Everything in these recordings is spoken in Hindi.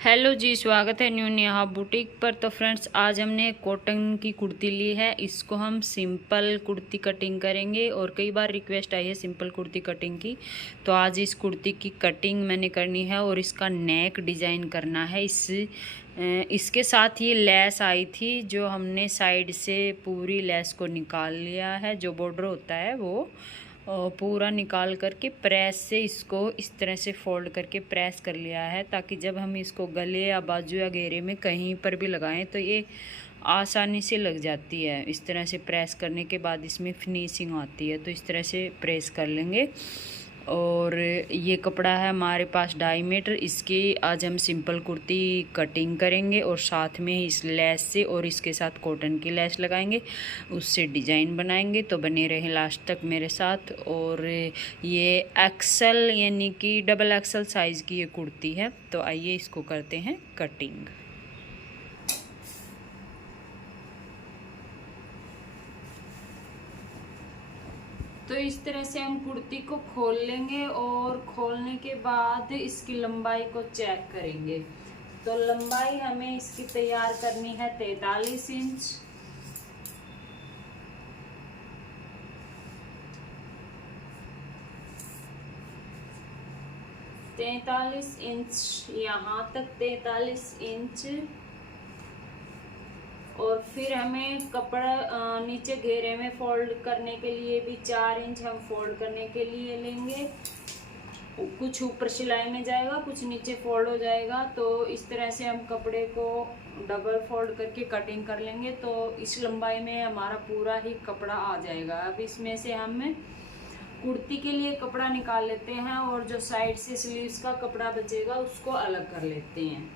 हेलो जी, स्वागत है न्यू नेहा बुटीक पर। तो फ्रेंड्स, आज हमने कॉटन की कुर्ती ली है। इसको हम सिंपल कुर्ती कटिंग करेंगे और कई बार रिक्वेस्ट आई है सिंपल कुर्ती कटिंग की। तो आज इस कुर्ती की कटिंग मैंने करनी है और इसका नेक डिज़ाइन करना है। इसके साथ ये लेस आई थी, जो हमने साइड से पूरी लेस को निकाल लिया है। जो बॉर्डर होता है वो पूरा निकाल करके प्रेस से इसको इस तरह से फोल्ड करके प्रेस कर लिया है, ताकि जब हम इसको गले या बाजू या घेरे में कहीं पर भी लगाएं तो ये आसानी से लग जाती है। इस तरह से प्रेस करने के बाद इसमें फिनिशिंग आती है। तो इस तरह से प्रेस कर लेंगे। और ये कपड़ा है हमारे पास 2.5 मीटर। इसकी आज हम सिंपल कुर्ती कटिंग करेंगे और साथ में इस लेस से और इसके साथ कॉटन की लेस लगाएंगे, उससे डिज़ाइन बनाएंगे। तो बने रहें लास्ट तक मेरे साथ। और ये एक्सल यानी कि डबल एक्सल साइज़ की ये कुर्ती है। तो आइए इसको करते हैं कटिंग। तो इस तरह से हम कुर्ती को खोल लेंगे और खोलने के बाद इसकी लंबाई को चेक करेंगे। तो लंबाई हमें इसकी तैयार करनी है 43 इंच। यहाँ तक 43 इंच। और फिर हमें कपड़ा नीचे घेरे में फोल्ड करने के लिए भी 4 इंच हम फोल्ड करने के लिए लेंगे। कुछ ऊपर सिलाई में जाएगा, कुछ नीचे फोल्ड हो जाएगा। तो इस तरह से हम कपड़े को डबल फोल्ड करके कटिंग कर लेंगे। तो इस लंबाई में हमारा पूरा ही कपड़ा आ जाएगा। अब इसमें से हम कुर्ती के लिए कपड़ा निकाल लेते हैं और जो साइड से स्लीव्स का कपड़ा बचेगा उसको अलग कर लेते हैं।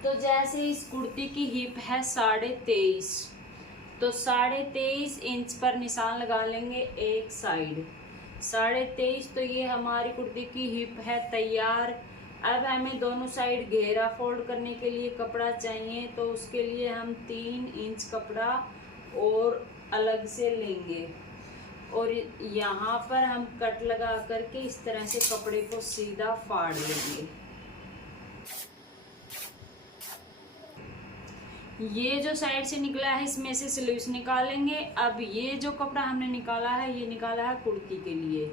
तो जैसे इस कुर्ती की हिप है 23.5, तो 23.5 इंच पर निशान लगा लेंगे एक साइड। 23.5, तो ये हमारी कुर्ती की हिप है तैयार। अब हमें दोनों साइड घेरा फोल्ड करने के लिए कपड़ा चाहिए। तो उसके लिए हम 3 इंच कपड़ा और अलग से लेंगे और यहाँ पर हम कट लगा करके इस तरह से कपड़े को सीधा फाड़ लेंगे। ये जो साइड से निकला है इसमें से स्लीव्स निकालेंगे। अब ये जो कपड़ा हमने निकाला है ये निकाला है कुर्ती के लिए।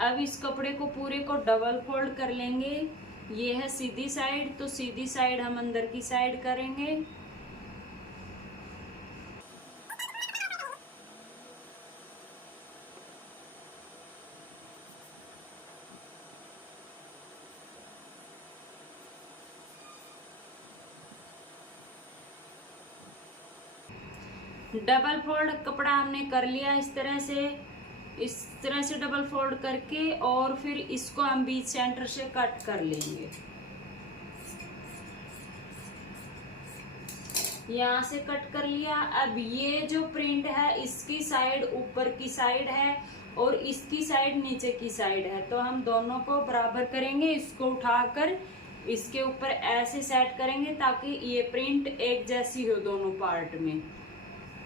अब इस कपड़े को पूरे को डबल फोल्ड कर लेंगे। ये है सीधी साइड, तो सीधी साइड हम अंदर की साइड करेंगे। डबल फोल्ड कपड़ा हमने कर लिया इस तरह से डबल फोल्ड करके, और फिर इसको हम बीच सेंटर से कट कर लेंगे। यहाँ से कट कर लिया। अब ये जो प्रिंट है इसकी साइड ऊपर की साइड है और इसकी साइड नीचे की साइड है। तो हम दोनों को बराबर करेंगे। इसको उठाकर इसके ऊपर ऐसे सेट करेंगे ताकि ये प्रिंट एक जैसी हो दोनों पार्ट में।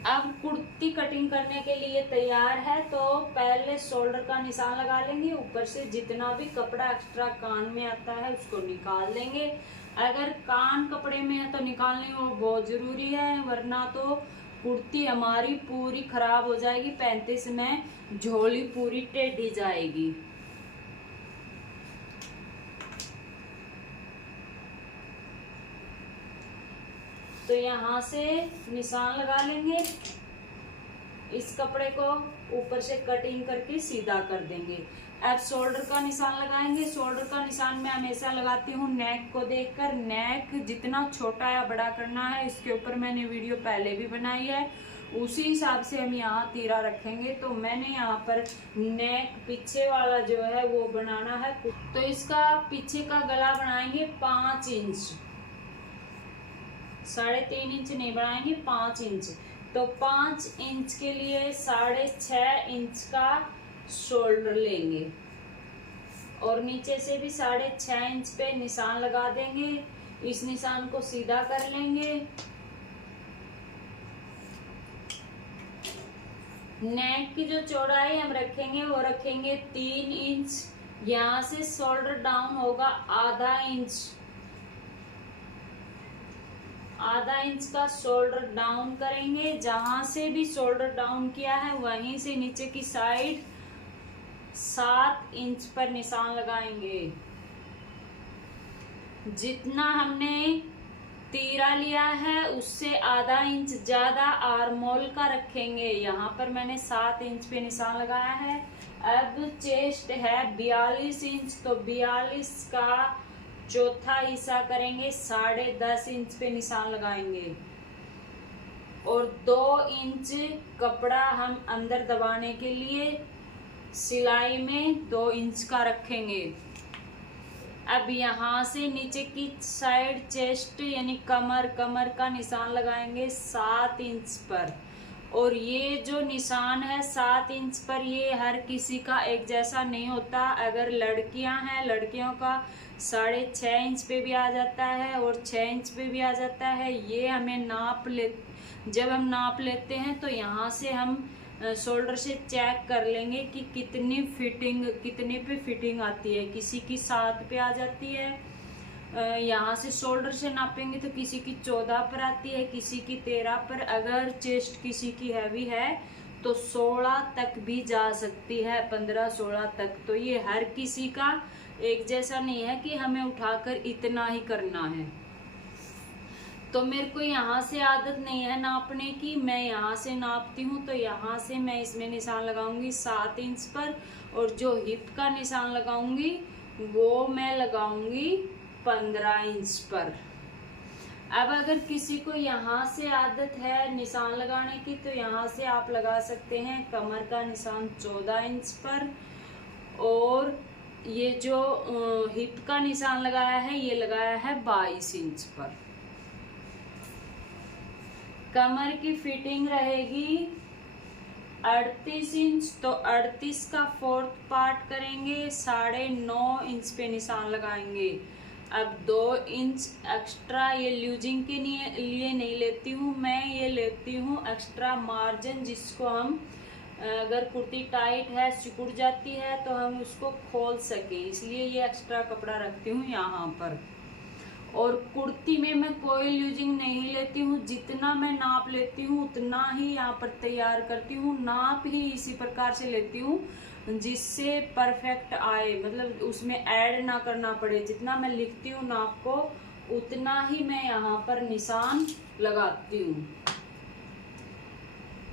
अब कुर्ती कटिंग करने के लिए तैयार है। तो पहले शोल्डर का निशान लगा लेंगे। ऊपर से जितना भी कपड़ा एक्स्ट्रा कान में आता है उसको निकाल देंगे। अगर कान कपड़े में है तो निकालने वो बहुत जरूरी है, वरना तो कुर्ती हमारी पूरी खराब हो जाएगी। 35 में झोली पूरी टेढ़ी जाएगी। तो यहाँ से निशान लगा लेंगे। इस कपड़े को ऊपर से कटिंग करके सीधा कर देंगे। अब शोल्डर का निशान लगाएंगे। शोल्डर का निशान मैं हमेशा लगाती हूँ नेक को देखकर। नेक जितना छोटा या बड़ा करना है इसके ऊपर मैंने वीडियो पहले भी बनाई है, उसी हिसाब से हम यहाँ तीरा रखेंगे। तो मैंने यहाँ पर नेक पीछे वाला जो है वो बनाना है। तो इसका पीछे का गला बनाएंगे 5 इंच, 3.5 इंच नहीं बनाएंगे, 5 इंच। तो 5 इंच के लिए 6.5 इंच का शोल्डर लेंगे और नीचे से भी 6.5 इंच पे निशान लगा देंगे। इस निशान को सीधा कर लेंगे। नेक की जो चौड़ाई हम रखेंगे वो रखेंगे 3 इंच। यहाँ से शोल्डर डाउन होगा आधा इंच का शोल्डर डाउन करेंगे। जहां से भी शोल्डर डाउन किया है वहीं से नीचे की साइड 7 इंच पर निशान लगाएंगे। जितना हमने तीरा लिया है उससे आधा इंच ज्यादा आर्मोल का रखेंगे। यहाँ पर मैंने 7 इंच पे निशान लगाया है। अब चेस्ट है 42 इंच, तो 42 का चौथा हिस्सा करेंगे, 10.5 इंच पे निशान लगाएंगे और 2 इंच कपड़ा हम अंदर दबाने के लिए सिलाई में 2 इंच का रखेंगे। अब यहाँ से नीचे की साइड चेस्ट यानी कमर का निशान लगाएंगे 7 इंच पर। और ये जो निशान है 7 इंच पर, ये हर किसी का एक जैसा नहीं होता। अगर लड़कियां हैं, लड़कियों का 6.5 इंच पे भी आ जाता है और 6 इंच पे भी आ जाता है। ये हमें जब हम नाप लेते हैं तो यहाँ से हम शोल्डर से चेक कर लेंगे कि कितने पे फिटिंग आती है। किसी की 7 पे आ जाती है, यहाँ से शोल्डर से नापेंगे तो किसी की 14 पर आती है, किसी की 13 पर। अगर चेस्ट किसी की हैवी है तो 16 तक भी जा सकती है, 15-16 तक। तो ये हर किसी का एक जैसा नहीं है कि हमें उठाकर इतना ही करना है। तो मेरे को यहाँ से आदत नहीं है नापने की, मैं यहाँ से नापती हूँ। तो यहाँ से मैं इसमें निशान लगाऊंगी 7 इंच पर और जो हिप का निशान लगाऊंगी वो मैं लगाऊंगी 15 इंच पर। अब अगर किसी को यहाँ से आदत है निशान लगाने की तो यहाँ से आप लगा सकते हैं कमर का निशान 14 इंच पर और ये जो हिप का निशान लगाया है ये लगाया है 22 इंच पर। कमर की फिटिंग रहेगी 38 इंच, तो 38 का 4th पार्ट करेंगे, 9.5 इंच पे निशान लगाएंगे। अब 2 इंच एक्स्ट्रा ये लूजिंग के लिए नहीं लेती हूँ मैं, ये लेती हूँ एक्स्ट्रा मार्जिन, जिसको हम अगर कुर्ती टाइट है, सिकुड़ जाती है तो हम उसको खोल सके, इसलिए ये एक्स्ट्रा कपड़ा रखती हूँ यहाँ पर। और कुर्ती में मैं कोई लूजिंग नहीं लेती हूँ, जितना मैं नाप लेती हूँ उतना ही यहाँ पर तैयार करती हूँ। नाप ही इसी प्रकार से लेती हूँ जिससे परफेक्ट आए, मतलब उसमें ऐड ना करना पड़े। जितना मैं लिखती हूँ नाप को उतना ही मैं यहाँ पर निशान लगाती हूँ।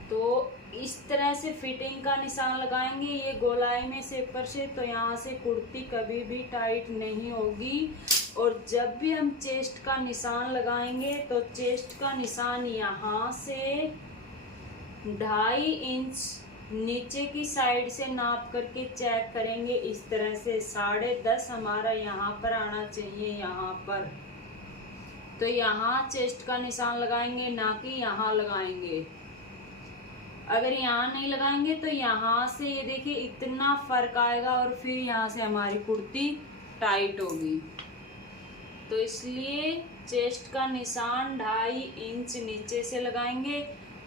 तो इस तरह से फिटिंग का निशान लगाएंगे ये गोलाई में शेपर से, तो यहाँ से कुर्ती कभी भी टाइट नहीं होगी। और जब भी हम चेस्ट का निशान लगाएंगे तो चेस्ट का निशान यहाँ से 2.5 इंच नीचे की साइड से नाप करके चेक करेंगे। इस तरह से 10.5 हमारा यहाँ पर आना चाहिए, यहाँ पर। तो यहाँ चेस्ट का निशान लगाएंगे, ना कि यहाँ लगाएंगे। अगर यहाँ नहीं लगाएंगे तो यहाँ से ये देखिए इतना फर्क आएगा और फिर यहाँ से हमारी कुर्ती टाइट होगी। तो इसलिए चेस्ट का निशान 2.5 इंच नीचे से लगाएंगे।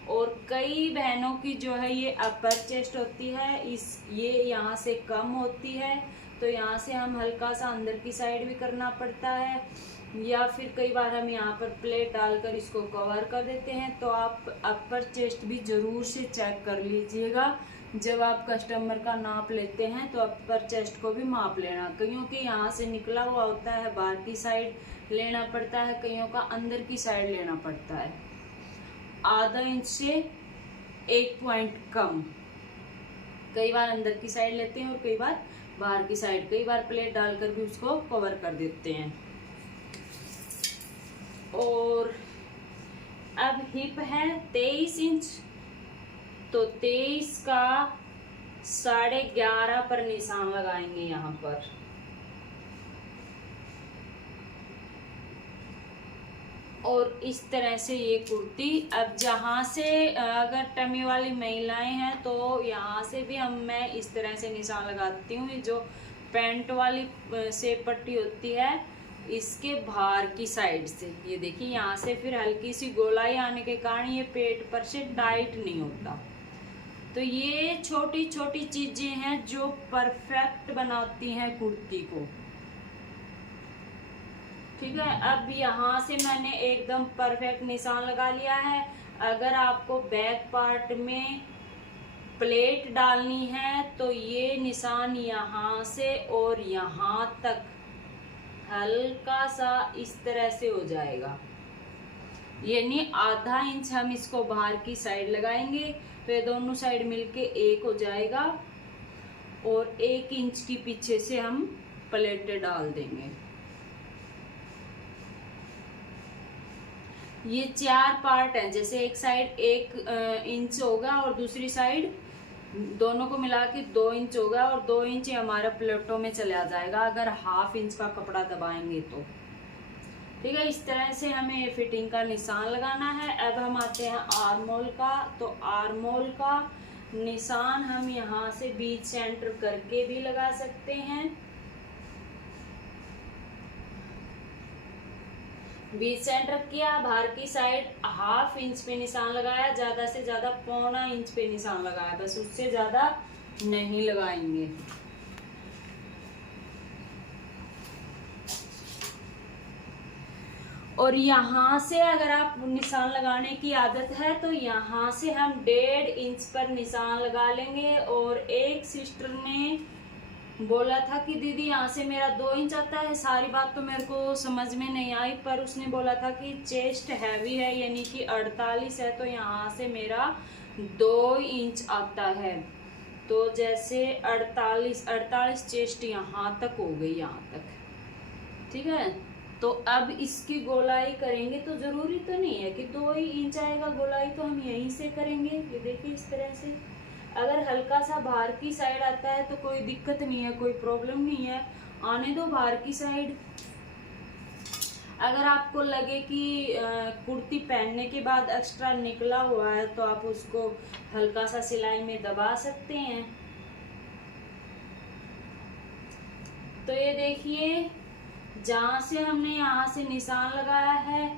और कई बहनों की जो है ये अपर चेस्ट होती है, ये यहाँ से कम होती है, तो यहाँ से हम हल्का सा अंदर की साइड भी करना पड़ता है, या फिर कई बार हम यहाँ पर प्लेट डालकर इसको कवर कर देते हैं। तो आप अपर चेस्ट भी ज़रूर से चेक कर लीजिएगा जब आप कस्टमर का नाप लेते हैं, तो अपर चेस्ट को भी माप लेना। कईयों के यहाँ से निकला हुआ होता है, बाहर की साइड लेना पड़ता है, कईयों का अंदर की साइड लेना पड़ता है, आधा इंच से 1 पॉइंट कम। कई बार अंदर की साइड लेते हैं और कई बार बाहर की साइड, कई बार प्लेट डालकर भी उसको कवर कर देते हैं। और अब हिप है 23 इंच, तो 23 का 11.5 पर निशान लगाएंगे यहाँ पर। और इस तरह से ये कुर्ती, अब जहाँ से अगर टमी वाली महिलाएं हैं तो यहाँ से भी मैं इस तरह से निशान लगाती हूँ। जो पैंट वाली शेप पट्टी होती है इसके बाहर की साइड से, ये देखिए यहाँ से फिर हल्की सी गोलाई आने के कारण ये पेट पर से टाइट नहीं होता। तो ये छोटी छोटी चीजें हैं जो परफेक्ट बनाती हैं कुर्ती को। ठीक है, अब यहाँ से मैंने एकदम परफेक्ट निशान लगा लिया है। अगर आपको बैक पार्ट में प्लेट डालनी है तो ये निशान यहाँ से और यहाँ तक हल्का सा इस तरह से हो जाएगा, यानी आधा इंच हम इसको बाहर की साइड लगाएंगे तो ये दोनों साइड मिलके एक हो जाएगा और 1 इंच की पीछे से हम प्लेटें डाल देंगे। ये 4 पार्ट हैं, जैसे एक साइड 1 इंच होगा और दूसरी साइड दोनों को मिला के 2 इंच होगा और 2 इंच हमारा प्लेटों में चला जाएगा अगर ½ इंच का कपड़ा दबाएंगे तो। ठीक है, इस तरह से हमें फिटिंग का निशान लगाना है। अब हम आते हैं आर्म होल का। तो आर्म होल का निशान हम यहाँ से बीच सेंटर करके भी लगा सकते हैं। बीच सेंटर किया, बाहर की साइड ½ इंच पे निशान लगाया, ज्यादा से ज्यादा ½ इंच पे निशान लगाया, बस उससे ज्यादा नहीं लगाएंगे। और यहाँ से अगर आप निशान लगाने की आदत है तो यहाँ से हम 1.5 इंच पर निशान लगा लेंगे। और एक सिस्टर ने बोला था कि दीदी यहाँ से मेरा 2 इंच आता है, सारी बात तो मेरे को समझ में नहीं आई, पर उसने बोला था कि चेस्ट हैवी है यानी कि 48 है तो यहाँ से मेरा 2 इंच आता है। तो जैसे 48 चेस्ट यहाँ तक हो गई, यहाँ तक। ठीक है, तो अब इसकी गोलाई करेंगे तो जरूरी तो नहीं है कि 2 ही इंच आएगा, गोलाई तो हम यहीं से करेंगे। ये देखिए इस तरह से। अगर हल्का सा बाहर की साइड आता है तो कोई दिक्कत नहीं है, कोई प्रॉब्लम नहीं है, आने दो बाहर की साइड। अगर आपको लगे कि कुर्ती पहनने के बाद एक्स्ट्रा निकला हुआ है तो आप उसको हल्का सा सिलाई में दबा सकते हैं। तो ये देखिए, जहाँ से हमने यहाँ से निशान लगाया है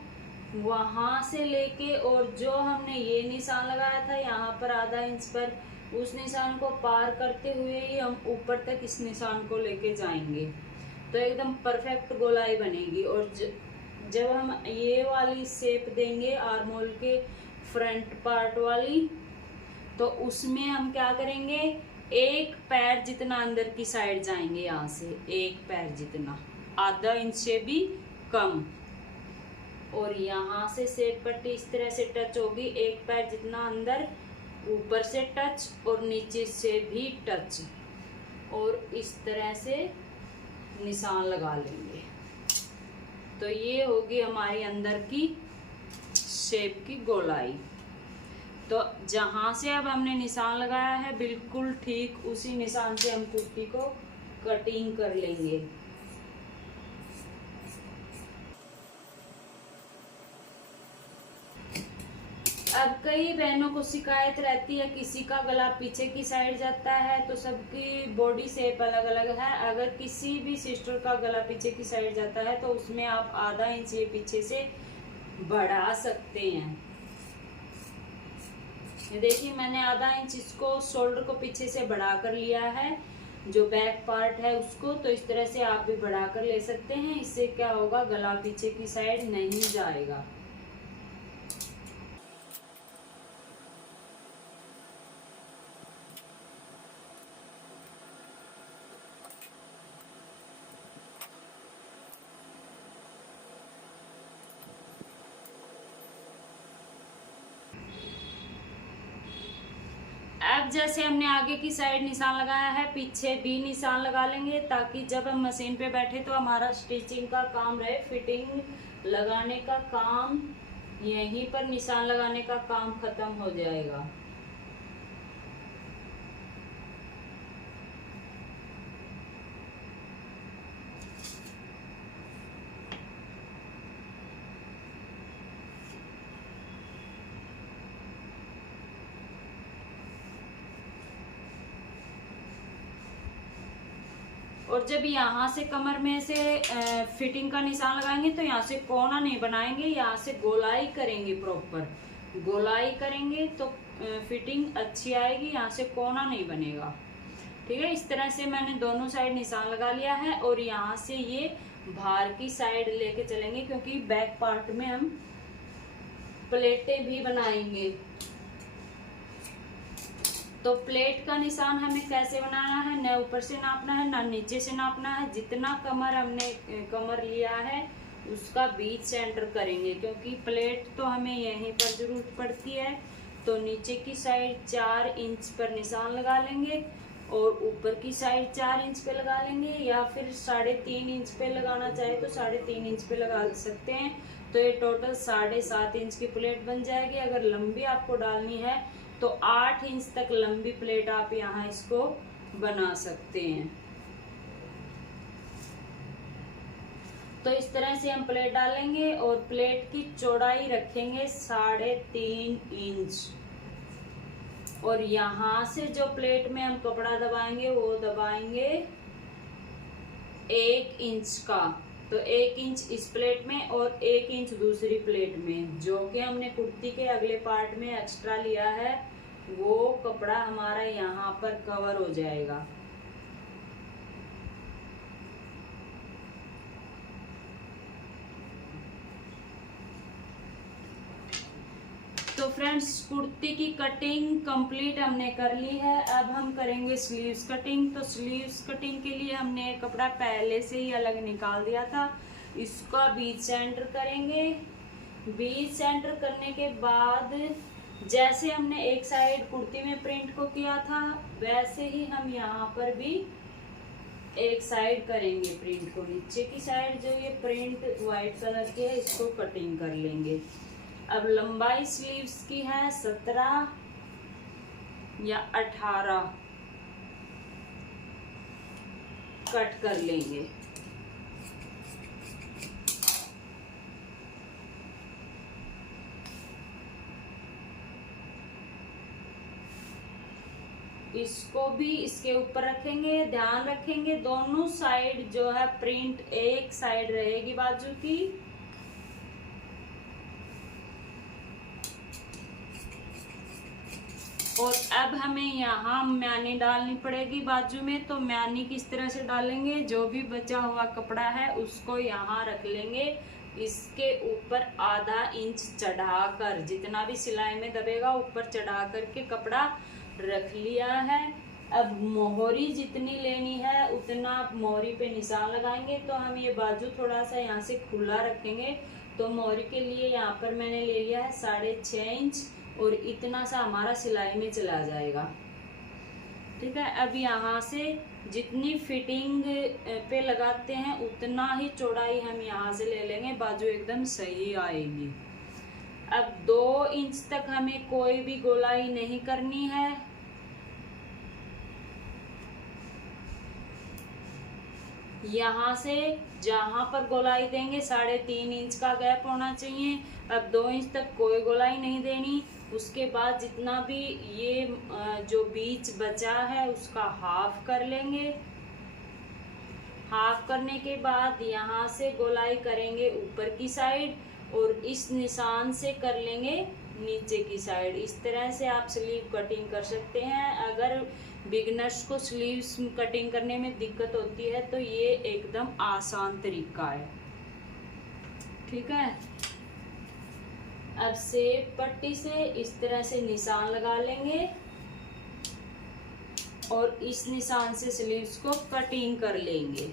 वहां से लेके और जो हमने ये निशान लगाया था यहाँ पर ½ इंच पर, उस निशान को पार करते हुए ही हम ऊपर तक इस निशान को लेके जाएंगे तो एकदम परफेक्ट गोलाई बनेगी। और जब हम ये वाली शेप देंगे आर्म होल के फ्रंट पार्ट वाली, तो उसमें हम क्या करेंगे, 1 पैर जितना अंदर की साइड जाएंगे, यहाँ से 1 पैर जितना, ½ इंच से भी कम। और यहाँ से शेप पट्टी इस तरह से टच होगी, 1 पैर जितना अंदर, ऊपर से टच और नीचे से भी टच, और इस तरह से निशान लगा लेंगे। तो ये होगी हमारी अंदर की शेप की गोलाई। तो जहाँ से अब हमने निशान लगाया है बिल्कुल ठीक उसी निशान से हम कुर्ती को कटिंग कर लेंगे। अब कई बहनों को शिकायत रहती है, किसी का गला पीछे की साइड जाता है, तो सबकी बॉडी शेप अलग अलग है। अगर किसी भी सिस्टर का गला पीछे की साइड जाता है तो उसमें आप ½ इंच ये पीछे से बढ़ा सकते हैं। ये देखिए, मैंने ½ इंच इसको शोल्डर को पीछे से बढ़ा कर लिया है, जो बैक पार्ट है उसको। तो इस तरह से आप भी बढ़ा कर ले सकते हैं। इससे क्या होगा, गला पीछे की साइड नहीं जाएगा। अब जैसे हमने आगे की साइड निशान लगाया है, पीछे भी निशान लगा लेंगे ताकि जब हम मशीन पे बैठे तो हमारा स्टिचिंग का काम रहे, फिटिंग लगाने का काम, यहीं पर निशान लगाने का काम खत्म हो जाएगा। और जब यहाँ से कमर में से फिटिंग का निशान लगाएंगे तो यहाँ से कोना नहीं बनाएंगे, यहाँ से गोलाई करेंगे, प्रॉपर गोलाई करेंगे तो फिटिंग अच्छी आएगी, यहाँ से कोना नहीं बनेगा। ठीक है, इस तरह से मैंने दोनों साइड निशान लगा लिया है और यहाँ से ये बाहर की साइड लेके चलेंगे, क्योंकि बैक पार्ट में हम प्लेटें भी बनाएंगे। तो प्लेट का निशान हमें कैसे बनाना है, न ऊपर से नापना है ना नीचे से नापना है। जितना कमर हमने कमर लिया है उसका बीच से एंटर करेंगे, क्योंकि प्लेट तो हमें यहीं पर जरूरत पड़ती है। तो नीचे की साइड 4 इंच पर निशान लगा लेंगे और ऊपर की साइड 4 इंच पे लगा लेंगे, या फिर 3.5 इंच पे लगाना चाहे तो 3.5 इंच पे लगा सकते हैं। तो ये टोटल 7.5 इंच की प्लेट बन जाएगी। अगर लंबी आपको डालनी है तो 8 इंच तक लंबी प्लेट आप यहाँ इसको बना सकते हैं। तो इस तरह से हम प्लेट डालेंगे और प्लेट की चौड़ाई रखेंगे 3.5 इंच, और यहाँ से जो प्लेट में हम कपड़ा दबाएंगे वो दबाएंगे 1 इंच का। तो 1 इंच इस प्लेट में और 1 इंच दूसरी प्लेट में, जो कि हमने कुर्ती के अगले पार्ट में एक्स्ट्रा लिया है, वो कपड़ा हमारा यहाँ पर कवर हो जाएगा। तो फ्रेंड्स, कुर्ती की कटिंग कंप्लीट हमने कर ली है। अब हम करेंगे स्लीव्स कटिंग। तो स्लीव्स कटिंग के लिए हमने कपड़ा पहले से ही अलग निकाल दिया था, इसका बीच सेंटर करेंगे। बीच सेंटर करने के बाद जैसे हमने एक साइड कुर्ती में प्रिंट को किया था, वैसे ही हम यहाँ पर भी एक साइड करेंगे प्रिंट को। नीचे की साइड जो ये प्रिंट व्हाइट कलर की है, इसको कटिंग कर लेंगे। अब लंबाई स्लीव्स की है 17 या 18 कट कर लेंगे। इसको भी इसके ऊपर रखेंगे। ध्यान रखेंगे दोनों साइड जो है प्रिंट एक साइड रहेगी बाजू की। और अब हमें यहाँ म्यानी डालनी पड़ेगी बाजू में। तो म्यानी किस तरह से डालेंगे, जो भी बचा हुआ कपड़ा है उसको यहाँ रख लेंगे, इसके ऊपर आधा इंच चढ़ाकर, जितना भी सिलाई में दबेगा ऊपर चढ़ा करके कपड़ा रख लिया है। अब मोहरी जितनी लेनी है उतना मोहरी पे निशान लगाएंगे। तो हम ये बाजू थोड़ा सा यहाँ से खुला रखेंगे। तो मोहरी के लिए यहाँ पर मैंने ले लिया है 6.5 इंच, और इतना सा हमारा सिलाई में चला जाएगा। ठीक है, अब यहाँ से जितनी फिटिंग पे लगाते हैं उतना ही चौड़ाई हम यहाँ से ले लेंगे, बाजू एकदम सही आएगी। अब 2 इंच तक हमें कोई भी गोलाई नहीं करनी है। यहाँ से जहां पर गोलाई देंगे 3.5 इंच का गैप होना चाहिए। अब 2 इंच तक कोई गोलाई नहीं देनी। उसके बाद जितना भी ये जो बीच बचा है उसका हाफ कर लेंगे। हाफ करने के बाद यहाँ से गोलाई करेंगे ऊपर की साइड, और इस निशान से कर लेंगे नीचे की साइड। इस तरह से आप स्लीव कटिंग कर सकते हैं। अगर बिगनर्स को स्लीव्स कटिंग करने में दिक्कत होती है तो ये एकदम आसान तरीका है। ठीक है, अब सेब पट्टी से इस तरह से निशान लगा लेंगे और इस निशान से स्लीव्स को कटिंग कर लेंगे।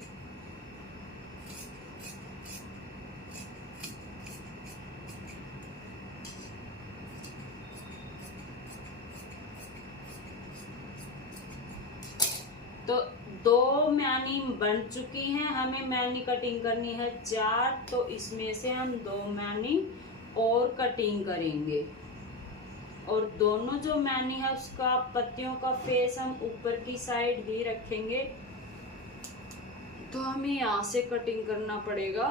तो 2 म्यानी बन चुकी हैं, हमें म्यानी कटिंग करनी है 4। तो इसमें से हम 2 म्यानी और कटिंग करेंगे, और दोनों जो म्यानी है उसका पत्तियों का फेस हम ऊपर की साइड ही रखेंगे। तो हमें यहाँ से कटिंग करना पड़ेगा।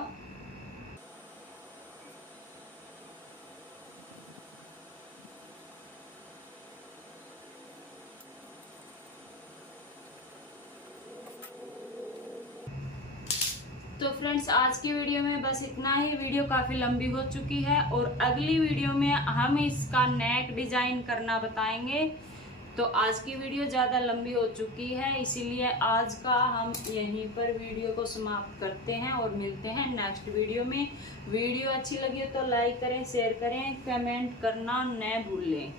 तो फ्रेंड्स आज की वीडियो में बस इतना ही। वीडियो काफ़ी लंबी हो चुकी है और अगली वीडियो में हम इसका नेक डिज़ाइन करना बताएंगे। तो आज की वीडियो ज़्यादा लंबी हो चुकी है, इसीलिए आज का हम यहीं पर वीडियो को समाप्त करते हैं और मिलते हैं नेक्स्ट वीडियो में। वीडियो अच्छी लगी हो तो लाइक करें, शेयर करें, कमेंट करना न भूलें।